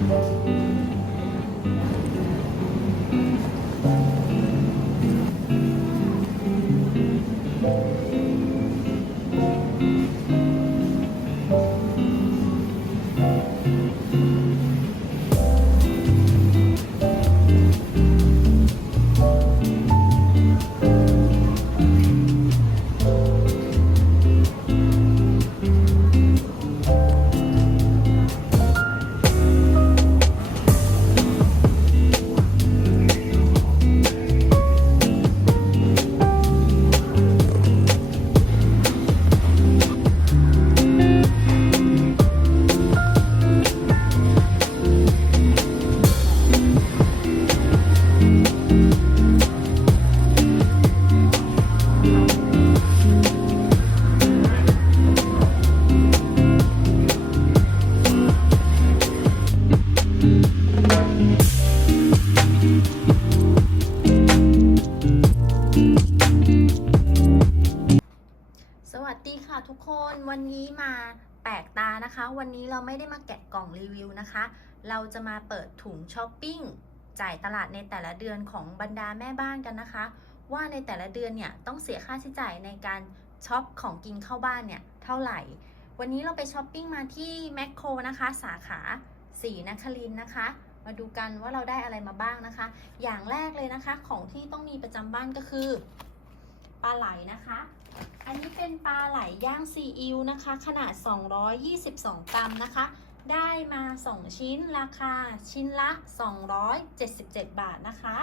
ส วันนี้มาแปลกตานะคะ วันนี้เราไม่ได้มาแกะกล่องรีวิวนะคะ เราจะมาเปิดถุงช้อปปิ้งจ่ายตลาดในแต่ละเดือนของบรรดาแม่บ้านกันนะคะ ว่าในแต่ละเดือนเนี่ยต้องเสียค่าใช้จ่ายในการช็อปของกินเข้าบ้านเนี่ยเท่าไหร่ วันนี้เราไปช้อปปิ้งมาที่แมคโครนะคะ สาขาสีนครินนะคะ มาดูกันว่าเราได้อะไรมาบ้างนะคะ อย่างแรกเลยนะคะของที่ต้องมีประจำบ้านก็คือปลาไหลนะคะ อันนี้เป็นปลาไหลย่างซีอิ๊วนะคะ ขนาด 222 กรัมนะคะ ได้มา 2 ชิ้นราคาชิ้นละ 277 บาทนะคะ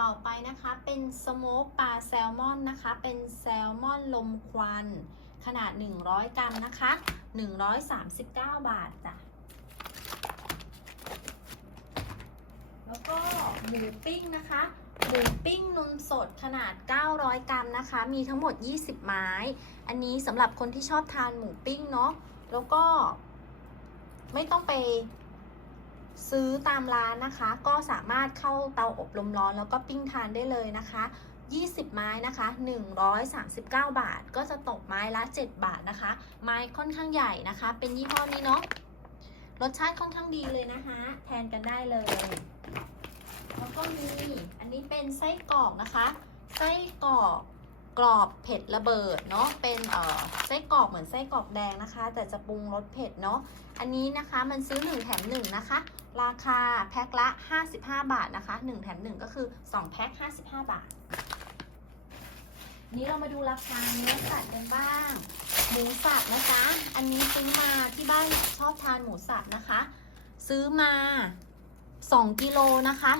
ต่อไปนะคะเป็นสโมกปลาแซลมอนนะคะ เป็นแซลมอนลมควันขนาด 100 กรัมนะคะ 139 บาทจ้ะแล้วก็หมูปิ้งนะคะ หมูปิ้งนมสดขนาด 900 กรัมนะคะ มีทั้งหมด 20 ไม้ อันนี้สำหรับคนที่ชอบทานหมูปิ้งเนาะ แล้วก็ไม่ต้องไปซื้อตามร้านนะคะ ก็สามารถเข้าเตาอบลมร้อนแล้วก็ปิ้งทานได้เลยนะคะ 20 ไม้นะคะ 139 บาท ก็จะตกไม้ละ 7 บาทนะคะ ไม้ค่อนข้างใหญ่นะคะ เป็นยี่ห้อนี้เนาะ รสชาติค่อนข้างดีเลยนะคะ แทนกันได้เลย แล้วก็มีอันนี้เป็นไส้กรอกนะคะ ไส้กรอกกรอบเผ็ดระเบิดเนาะ เป็นเอ่อไส้กรอกเหมือนไส้กรอกแดงนะคะ แต่จะปรุงรสเผ็ดเนาะ อันนี้นะคะมันซื้อ 1 แถม1นะคะ ราคาแพ็คละ 55 บาทนะคะ 1 แถม 1 ก็คือ 2 แพ็ค 55 บาท นี้เรามาดูราคาเนื้อสัตว์กันบ้าง หมูสับนะคะ อันนี้ซื้อมาที่บ้านชอบทานหมูสับนะคะ ซื้อมา 2กิโลนะคะ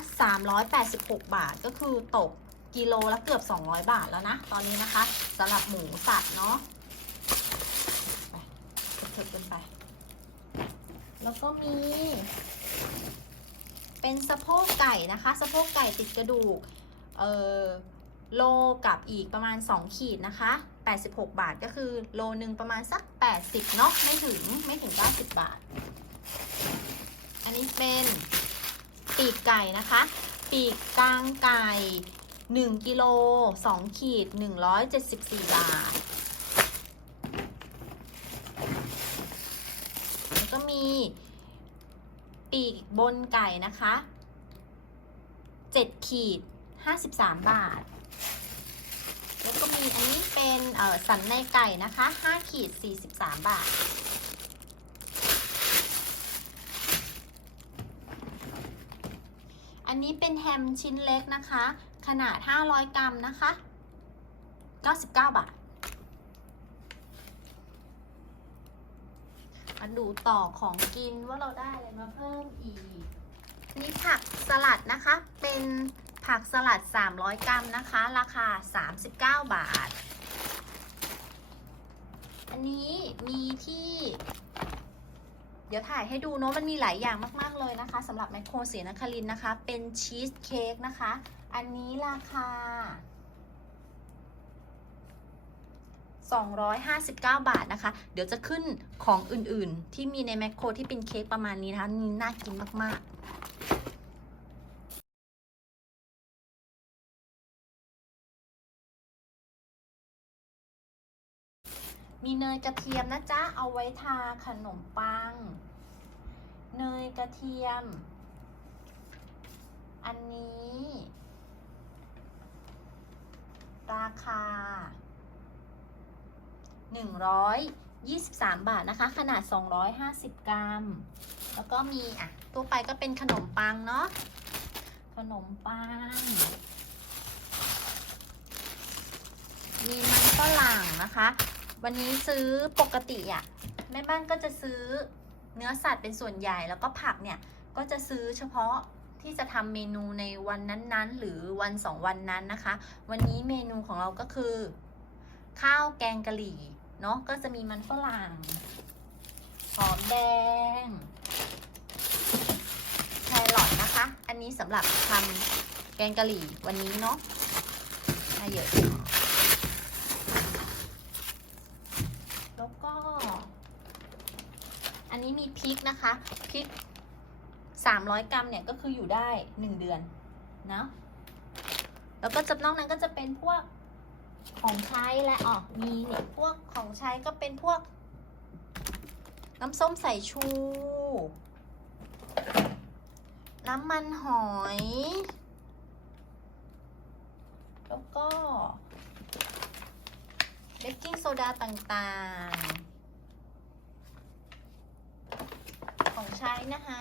386 บาทก็คือตกกิโลละเกือบ 200 บาทแล้วนะ ตอนนี้นะคะสำหรับหมูสับเนาะไปเถิดกันไป แล้วก็มี เป็นสะโพกไก่นะคะ สะโพกไก่ติดกระดูก เออโลกับอีกประมาณ 2 ขีดนะคะ 86 บาทก็คือโลหนึ่งประมาณสัก 80 เนาะไม่ถึงไม่ถึง 90 บาท อันนี้เป็น ปีกไก่นะคะ ปีกกลางไก่ 1กิโล2ขีด 174 บาท แล้วก็มีปีกบนไก่นะคะ 7 ขีด 53 บาท แล้วก็มีอันนี้เป็นสันในไก่นะคะ 5 ขีด 43 บาท อันนี้เป็นแฮมชิ้นเล็กนะคะ ขนาด 500 กรัมนะคะ 99 บาท มาดูต่อของกินว่าเราได้อะไรมาเพิ่มอีก นี่ผักสลัดนะคะ เป็นผักสลัด 300 กรัมนะคะ ราคา 39 บาท อันนี้มีที่ เดี๋ยวถ่ายให้ดูเนาะมันมีหลายอย่างมาก ๆ เลยนะคะสำหรับแมคโครศรีนครินนะคะ เป็นชีสเค้กนะคะ อันนี้ราคา 259 บาทนะคะ เดี๋ยวจะขึ้นของอื่นๆ ที่มีในแมคโครที่เป็นเค้กประมาณนี้นะคะนี่น่ากินมาก ๆ มีเนยกระเทียมนะจ๊ะ เอาไว้ทาขนมปัง เนยกระเทียม อันนี้ ราคา 123 บาทนะคะ ขนาด 250 กรัม แล้วก็มีอะตัวไปก็เป็นขนมปังเนาะ ขนมปังมีมันฝรั่งนะคะ วันนี้ซื้อปกติอะแม่บ้านก็จะซื้อเนื้อสัตว์เป็นส่วนใหญ่แล้วก็ผักเนี่ยก็จะซื้อเฉพาะที่จะทำเมนูในวันนั้นๆ หรือวันสองวันนั้นนะคะ วันนี้เมนูของเราก็คือ ข้าวแกงกะหรี่เนาะก็จะมีมันฝรั่งหอมแดงแครอทนะคะ อันนี้สำหรับทำแกงกะหรี่วันนี้เนาะน่าเยอะ แล้วก็ อันนี้มีพริก นะคะพริก300 กรัมเนี่ยก็คืออยู่ได้ 1 เดือนนะแล้วก็จะนอกนั้นก็จะเป็นพวกของใช้และอ๋อมีเนี่ยพวกของใช้ก็เป็นพวก น้ำส้มสายชู น้ำมันหอย แล้วก็เบกกิ้งโซดาต่างๆ ของ ใช้นะคะ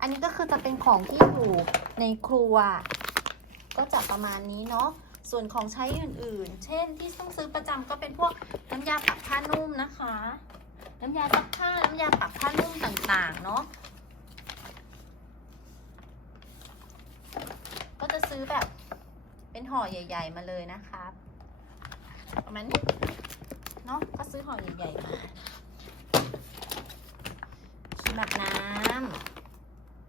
อันนี้ก็คือจะเป็นของที่อยู่ในครัว ก็จะประมาณนี้เนาะ ส่วนของใช้อื่น ๆ เช่นที่ต้องซื้อประจำก็เป็นพวกน้ำยาปรับผ้านุ่มนะคะ น้ำยาซักผ้า น้ำยาปรับผ้านุ่มต่าง ๆ เนาะก็จะซื้อแบบเป็นห่อใหญ่ ๆ มาเลยนะครับประมาณนี้เนาะก็ซื้อห่อใหญ่ ๆ มา ครีมอาบน้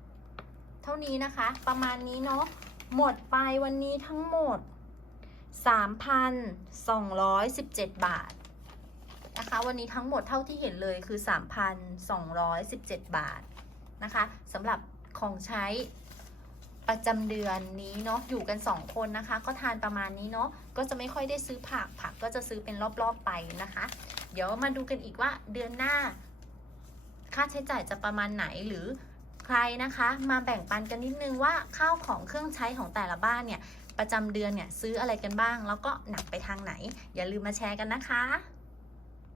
ำเท่านี้นะคะ ประมาณนี้เนาะหมดไปวันนี้ทั้งหมด 3,217 บาทนะคะวันนี้ทั้งหมดเท่าที่เห็นเลยคือ 3,217 บาทนะคะสำหรับของใช้ประจำเดือนนี้เนาะอยู่กัน 2 คนนะคะ ก็ทานประมาณนี้เนาะก็จะไม่ค่อยได้ซื้อผักผักก็จะซื้อเป็นรอบๆไปนะคะ เดี๋ยวมาดูกันอีกว่าเดือนหน้า ค่าใช้จ่ายจะประมาณไหนหรือใครนะคะมาแบ่งปันกันนิดนึงว่าข้าวของเครื่องใช้ของแต่ละบ้านเนี่ยประจำเดือนเนี่ยซื้ออะไรกันบ้าง แล้วก็หนักไปทางไหน อย่าลืมมาแชร์กันนะคะ